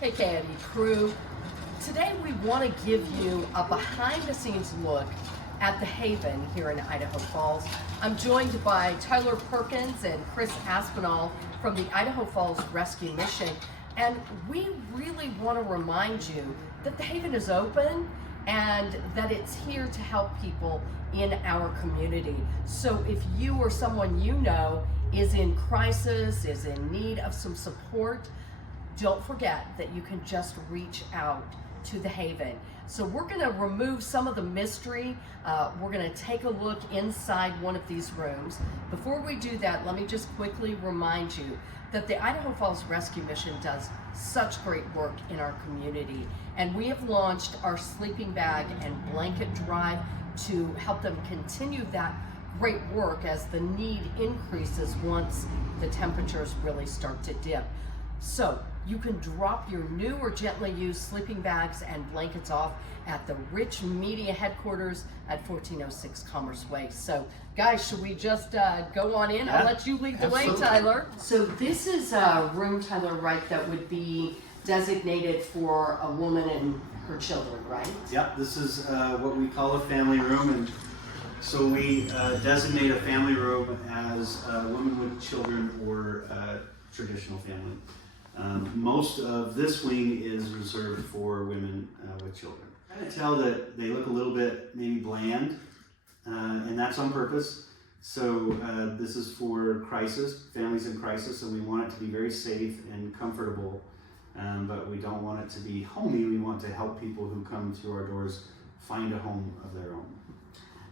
Hey Candy crew, today we want to give you a behind the scenes look at the Haven here in Idaho Falls. I'm joined by Tyler Perkins and Chris Aspinall from the Idaho Falls Rescue Mission, and we really want to remind you that the Haven is open and that it's here to help people in our community. So if you or someone you know is in crisis, is in need of some support, don't forget that you can just reach out to the Haven. So we're going to remove some of the mystery. We're going to take a look inside one of these rooms. Before we do that, let me just quickly remind you that the Idaho Falls Rescue Mission does such great work in our community. And we have launched our sleeping bag and blanket drive to help them continue that great work as the need increases once the temperatures really start to dip. So you can drop your new or gently used sleeping bags and blankets off at the Rich Media headquarters at 1406 Commerce Way. So guys, should we just go on in? I'll let you lead the way, Tyler. So this is a room, Tyler, right, that would be designated for a woman and her children, right? Yep, this is what we call a family room, and so we designate a family room as a woman with children or traditional family. Most of this wing is reserved for women with children. I can tell that they look a little bit maybe bland, and that's on purpose. So this is for crisis, families in crisis, and we want it to be very safe and comfortable, but we don't want it to be homey. We want to help people who come through our doors find a home of their own.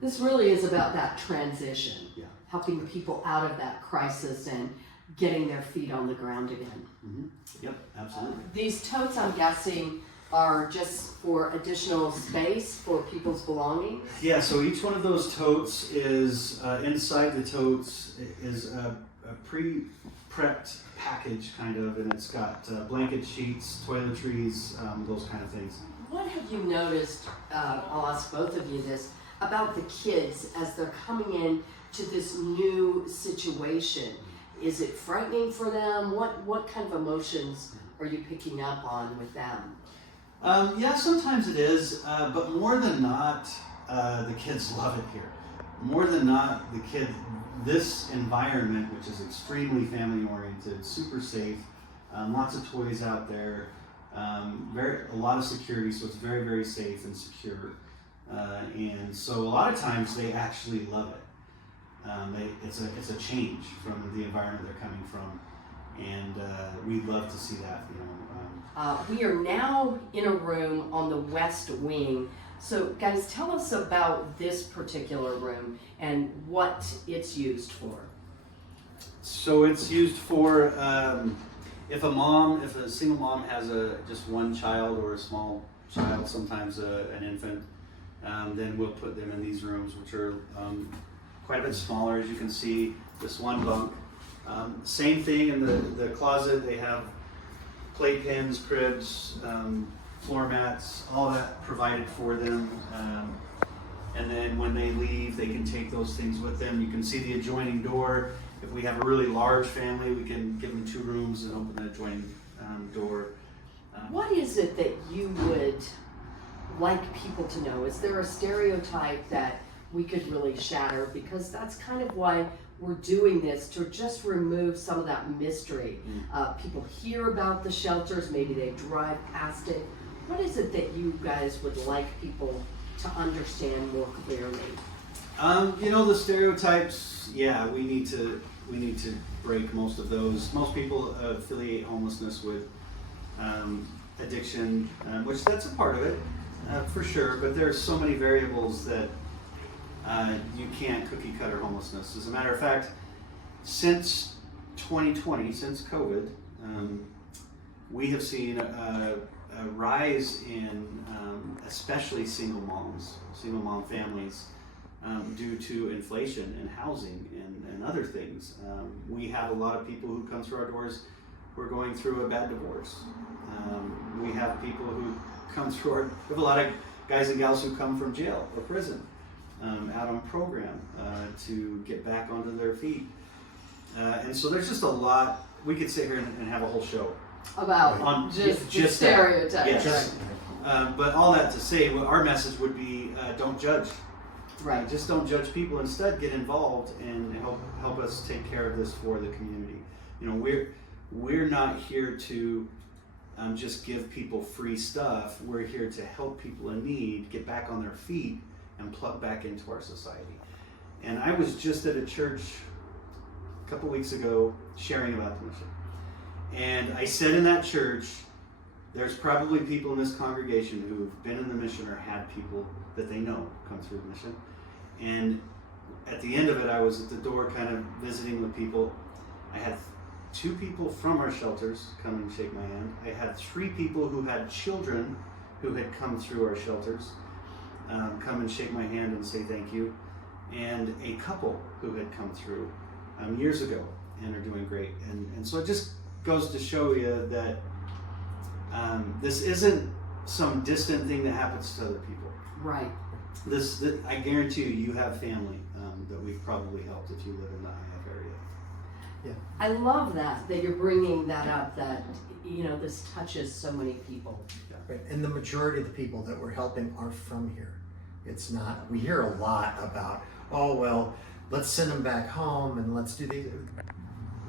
This really is about that transition, Yeah. helping people out of that crisis and getting their feet on the ground again. Mm-hmm. Yep, absolutely. These totes, I'm guessing, are just for additional space for people's belongings? Yeah, so each one of those totes is, inside the totes is a pre-prepped package kind of, and it's got blanket sheets, toiletries, those kind of things. What have you noticed, I'll ask both of you this, about the kids as they're coming in to this new situation? Is it frightening for them? What kind of emotions are you picking up on with them? Yeah, sometimes it is, but more than not, the kids love it here. More than not, this environment, which is extremely family oriented, super safe, lots of toys out there, a lot of security, so it's very, very safe and secure. And so a lot of times they actually love it. It's a change from the environment they're coming from, and we'd love to see that. We are now in a room on the west wing. So guys, tell us about this particular room and what it's used for. So it's used for if a single mom has just one child or a small child, sometimes an infant, then we'll put them in these rooms, which are quite a bit smaller. As you can see, this one bunk. Same thing in the closet. They have playpens, cribs, floor mats, all that provided for them. And then when they leave, they can take those things with them. You can see the adjoining door. If we have a really large family, we can give them 2 rooms and open the adjoining door. What is it that you would like people to know? Is there a stereotype that we could really shatter? Because that's kind of why we're doing this, to just remove some of that mystery. People hear about the shelters, maybe they drive past it. What is it that you guys would like people to understand more clearly? The stereotypes, yeah, we need to break most of those. Most people affiliate homelessness with addiction, which that's a part of it, for sure, but there's so many variables that you can't cookie cutter homelessness. As a matter of fact, since 2020, since COVID, we have seen a rise in especially single mom families due to inflation and housing and other things. We have a lot of people who come through our doors who are going through a bad divorce. We have people who come through we have a lot of guys and gals who come from jail or prison, out on program to get back onto their feet. And so there's just a lot. We could sit here and have a whole show about On just that. stereotypes. Yes. But all that to say, our message would be don't judge. Right. Just don't judge people. Instead, get involved and help us take care of this for the community. You know, we're not here to just give people free stuff. We're here to help people in need get back on their feet and plug back into our society. And I was just at a church a couple weeks ago sharing about the mission. And I said in that church, there's probably people in this congregation who've been in the mission or had people that they know come through the mission. And at the end of it, I was at the door kind of visiting with people. I had 2 people from our shelters come and shake my hand. I had 3 people who had children who had come through our shelters come and shake my hand and say thank you. And a couple who had come through years ago and are doing great. And so it just goes to show you that this isn't some distant thing that happens to other people. Right. This I guarantee you have family that we've probably helped if you live in the IF area. Yeah. I love that you're bringing that up, that, you know, this touches so many people. Right. And the majority of the people that we're helping are from here. It's not, we hear a lot about, oh, well, let's send them back home and let's do these.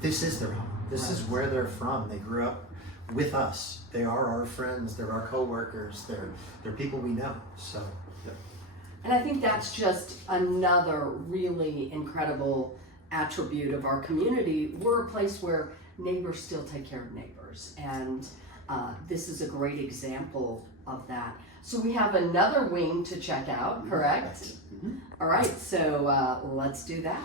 This is their home. This is where they're from. They grew up with us. They are our friends. They're our coworkers. They're people we know. So. Yep. And I think that's just another really incredible attribute of our community. We're a place where neighbors still take care of neighbors, and this is a great example of that. So we have another wing to check out, correct? Mm-hmm. All right, so let's do that.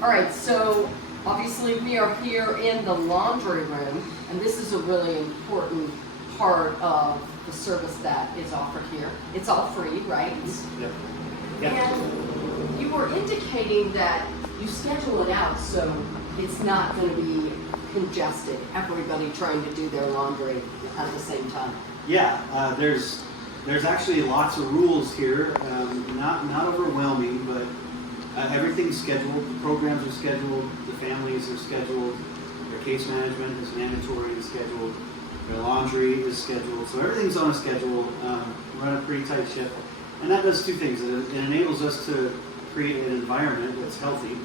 All right, so obviously we are here in the laundry room, and this is a really important part of the service that is offered here. It's all free, right? Yep. Yep. And you were indicating that you schedule it out so it's not going to be congested, everybody trying to do their laundry at the same time. Yeah, there's actually lots of rules here, not overwhelming, but everything's scheduled. The programs are scheduled, the families are scheduled, their case management is mandatory and scheduled, their laundry is scheduled, so everything's on a schedule. Run a pretty tight ship, and that does 2 things. It enables us to create an environment that's healthy,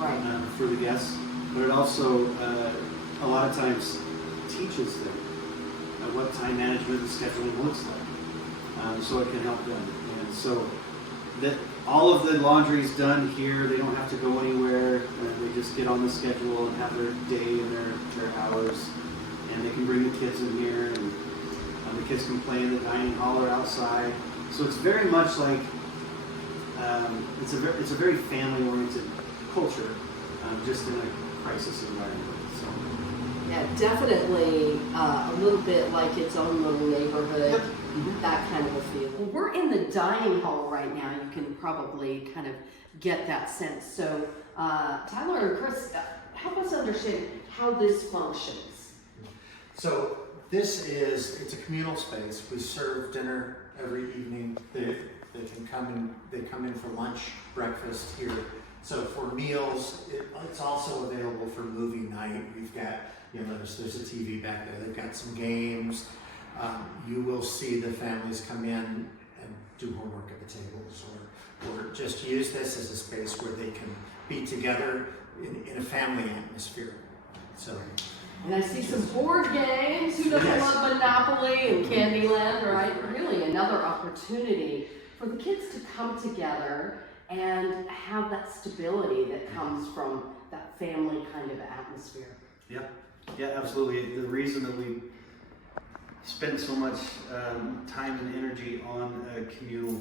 Right. For the guests, but it also a lot of times teaches them what time management and scheduling looks like, so it can help them. And so that all of the laundry is done here. They don't have to go anywhere. They just get on the schedule and have their day and their hours, and they can bring the kids in here, and the kids can play in the dining hall or outside. So it's very much like it's a very family-oriented culture, just in a crisis environment. So. Yeah, definitely a little bit like its own little neighborhood, Yep. that kind of a feeling. Well, we're in the dining hall right now. You can probably kind of get that sense. So Tyler and Chris, help us understand how this functions. So it's a communal space. We serve dinner every evening. They come in for lunch, breakfast here. So for meals, it's also available for movie night. We've got, there's a TV back there. They've got some games. You will see the families come in and do homework at the tables, or just use this as a space where they can be together in a family atmosphere. So. And I see some board games. Who doesn't Yes. love Monopoly and Candyland, right? Really another opportunity for the kids to come together and have that stability that comes from that family kind of atmosphere. Yeah, absolutely. The reason that we spend so much time and energy on a communal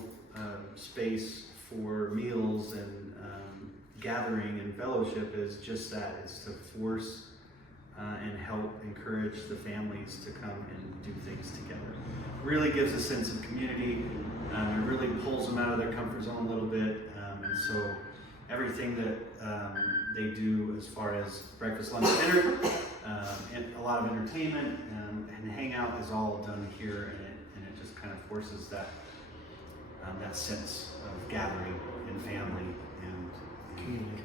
space for meals and gathering and fellowship is just that. It's to force and help encourage the families to come and do things together. Really gives a sense of community. It really pulls them out of their comfort zone a little bit. And so everything that they do as far as breakfast, lunch, dinner, and a lot of entertainment and hangout is all done here, and it just kind of forces that sense of gathering and family and community.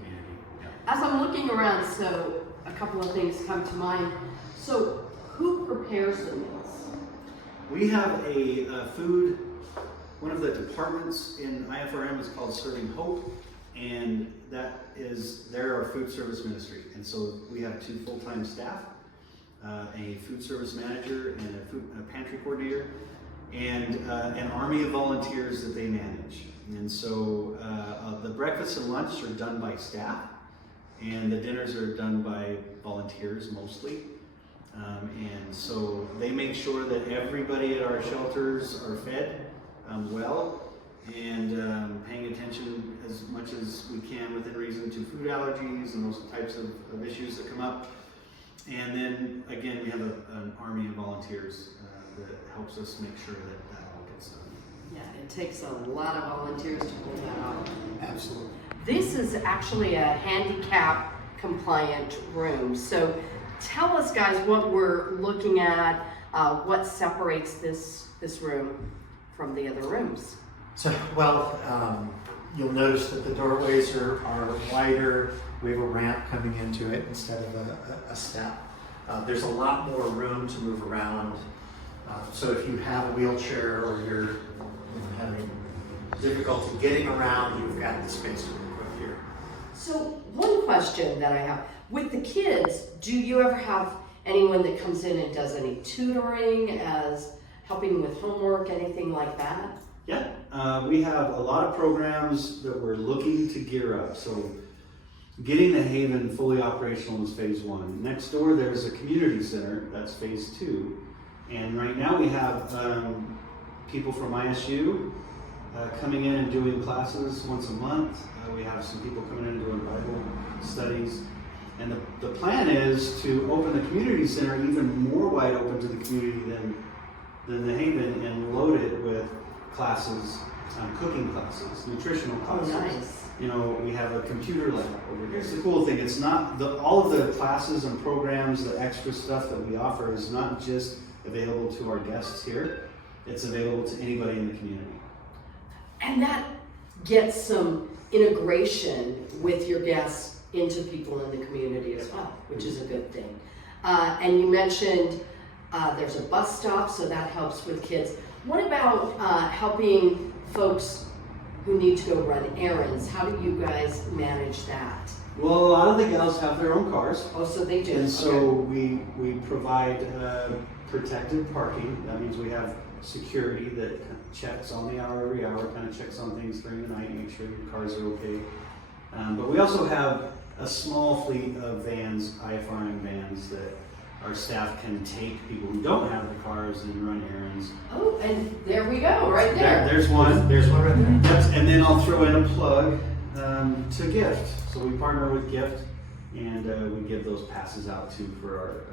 Yeah. As I'm looking around, so a couple of things come to mind. So who prepares the meals? We have a food, one of the departments in IFRM is called Serving Hope, and they're our food service ministry. And so we have 2 full-time staff, a food service manager and a pantry coordinator, and an army of volunteers that they manage. And so the breakfast and lunch are done by staff, and the dinners are done by volunteers mostly. And so they make sure that everybody at our shelters are fed well, and paying attention as much as we can within reason to food allergies and those types of issues that come up. And then again, we have an army of volunteers that helps us make sure that all gets done. Yeah, it takes a lot of volunteers to pull that off. Absolutely. This is actually a handicap compliant room. So tell us, guys, what we're looking at, what separates this room from the other rooms. So, well, you'll notice that the doorways are wider. We have a ramp coming into it instead of a step. There's a lot more room to move around. So if you have a wheelchair or you're having difficulty getting around, you've got the space to work with here. So one question that I have, with the kids, do you ever have anyone that comes in and does any tutoring, as helping with homework, anything like that? Yeah, we have a lot of programs that we're looking to gear up. So getting the Haven fully operational is phase 1. Next door, there's a community center, that's phase 2. And right now we have people from ISU coming in and doing classes once a month. We have some people coming in and doing Bible studies. And the plan is to open the community center even more wide open to the community than the Haven, and load it with classes, cooking classes, nutritional classes. Oh, nice. You know, we have a computer lab over here. It's the cool thing. It's not all of the classes and programs, the extra stuff that we offer is not just available to our guests here. It's available to anybody in the community. And that gets some integration with your guests into people in the community as well, which is a good thing. And you mentioned there's a bus stop, so that helps with kids. What about helping folks who need to go run errands? How do you guys manage that? Well, a lot of the gals have their own cars. Oh, so they do. And so we provide protected parking. That means we have security that checks on the hour every hour, kind of checks on things during the night, make sure your cars are okay. But we also have a small fleet of vans, IFRM vans, that our staff can take people who don't have the cars and run errands. Oh, and there we go, right there. There's one. There's one right there. Yep. And then I'll throw in a plug to Gift. So we partner with Gift, and we give those passes out too for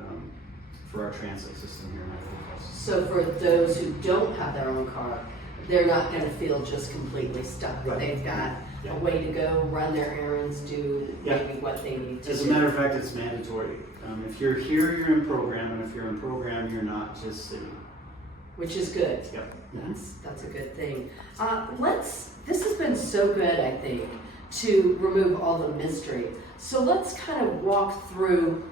our transit system here in Idaho Falls. So for those who don't have their own car, they're not going to feel just completely stuck. Right. They've got a way to go, run their errands, do maybe what they need to do. As a matter of fact, it's mandatory. If you're here, you're in program, and if you're in program, you're not just sitting. Which is good. Yep. That's a good thing. This has been so good, I think, to remove all the mystery. So let's kind of walk through,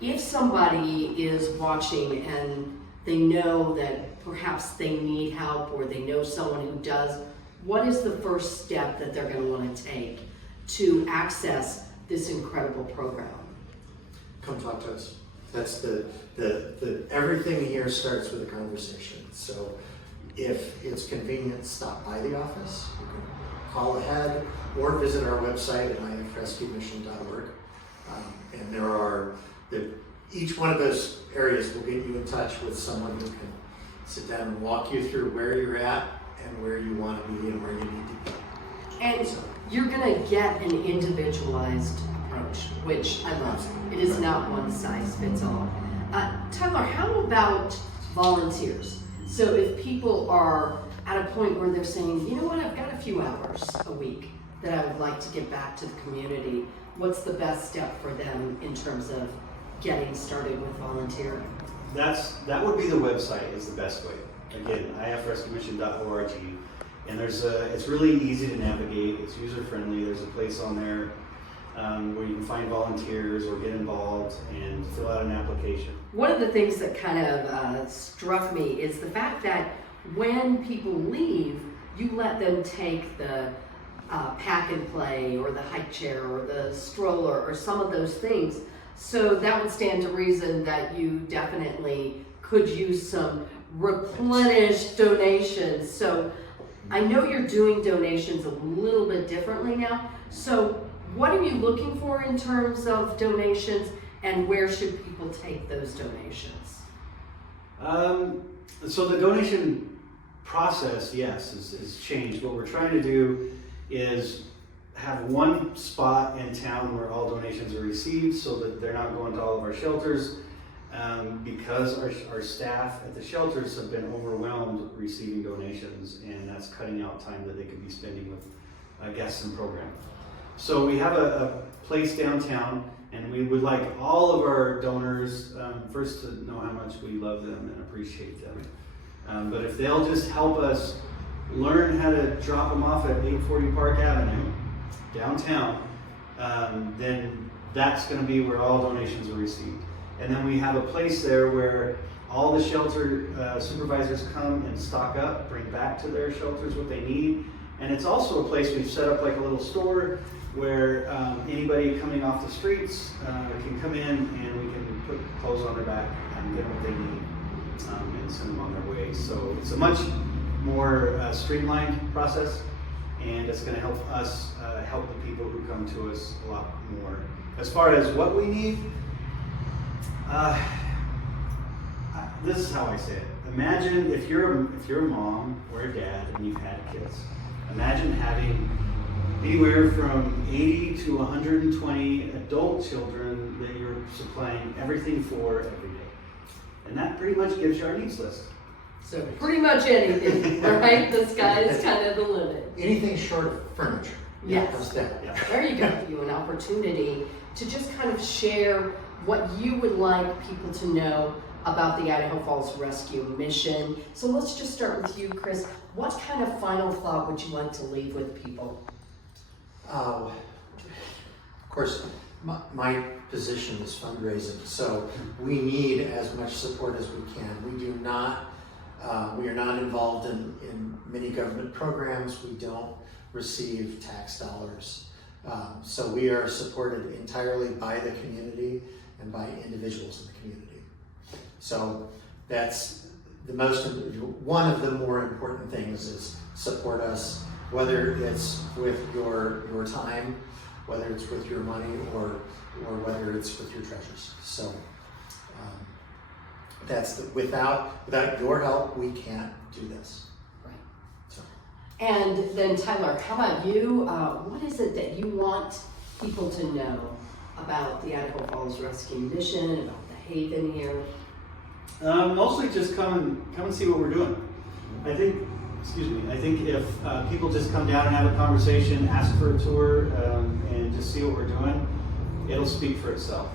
if somebody is watching and they know that perhaps they need help, or they know someone who does, what is the first step that they're going to want to take to access this incredible program? Come talk to us. That's the everything here starts with a conversation. So if it's convenient, stop by the office. You can call ahead or visit our website at ifrescuemission.org. And there are each one of those areas will get you in touch with someone who can sit down and walk you through where you're at and where you want to be and where you need to be. And you're going to get an individualized approach, which I love. It is not one size fits all. Tyler, how about volunteers? So if people are at a point where they're saying, you know what, I've got a few hours a week that I would like to get back to the community, what's the best step for them in terms of getting started with volunteering? That would be the website is the best way. Again, ifrescuemission.org, and it's really easy to navigate. It's user friendly. There's a place on there where you can find volunteers or get involved and fill out an application. One of the things that kind of struck me is the fact that when people leave, you let them take the pack and play or the hike chair or the stroller or some of those things. So that would stand to reason that you definitely could use some replenished donations. So I know you're doing donations a little bit differently now. So what are you looking for in terms of donations, and where should people take those donations? So the donation process, yes, is changed. What we're trying to do is have one spot in town where all donations are received, so that they're not going to all of our shelters, because our staff at the shelters have been overwhelmed receiving donations, and that's cutting out time that they could be spending with guests and programs. So we have a place downtown, and we would like all of our donors first to know how much we love them and appreciate them. But if they'll just help us learn how to drop them off at 840 Park Avenue downtown, then that's going to be where all donations are received. And then we have a place there where all the shelter supervisors come and stock up, bring back to their shelters what they need. And it's also a place we've set up like a little store where anybody coming off the streets can come in, and we can put clothes on their back and get what they need and send them on their way. So it's a much more streamlined process, and it's going to help us help the people who come to us a lot more. As far as what we need, this is how I say it. Imagine if you're a mom or a dad and you've had kids. Imagine having anywhere from 80 to 120 adult children that you're supplying everything for every day. And that pretty much gives you our needs list. So pretty much anything, right? The sky is kind of the limit. Anything short of furniture. Yes. Yeah. There you go. Give you an opportunity to just kind of share what you would like people to know about the Idaho Falls Rescue Mission. So let's just start with you, Chris. What kind of final thought would you like to leave with people? Of course, my position is fundraising, so we need as much support as we can. We are not involved in many government programs. We don't receive tax dollars. So we are supported entirely by the community and by individuals in the community. So that's one of the more important things is support us, whether it's with your time, whether it's with your money, or whether it's with your treasures. So without your help, we can't do this. Right. So. And then Tyler, how about you? What is it that you want people to know about the Idaho Falls Rescue Mission, about the Haven here? Mostly just come and see what we're doing. I think if people just come down and have a conversation, ask for a tour, and just see what we're doing, it'll speak for itself.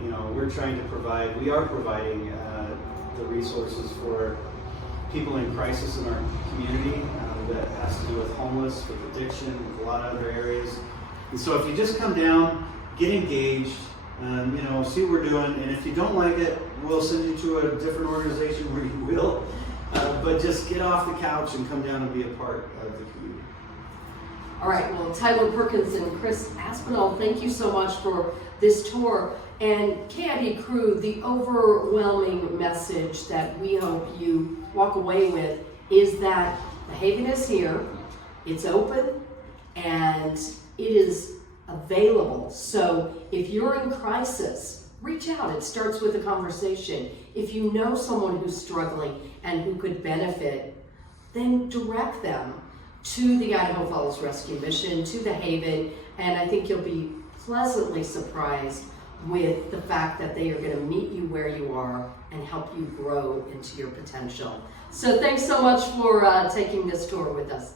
We are providing the resources for people in crisis in our community that has to do with homeless, with addiction, with a lot of other areas. And so if you just come down, get engaged, see what we're doing, and if you don't like it, we'll send you to a different organization where you will. But just get off the couch and come down and be a part of the community. All right, well, Tyler Perkins and Chris Aspinall, thank you so much for this tour. And KID crew, the overwhelming message that we hope you walk away with is that the Haven is here, it's open, and it is available. So if you're in crisis, reach out. It starts with a conversation. If you know someone who's struggling and who could benefit, then direct them to the Idaho Falls Rescue Mission, to the Haven, and I think you'll be pleasantly surprised with the fact that they are going to meet you where you are and help you grow into your potential. So thanks so much for taking this tour with us.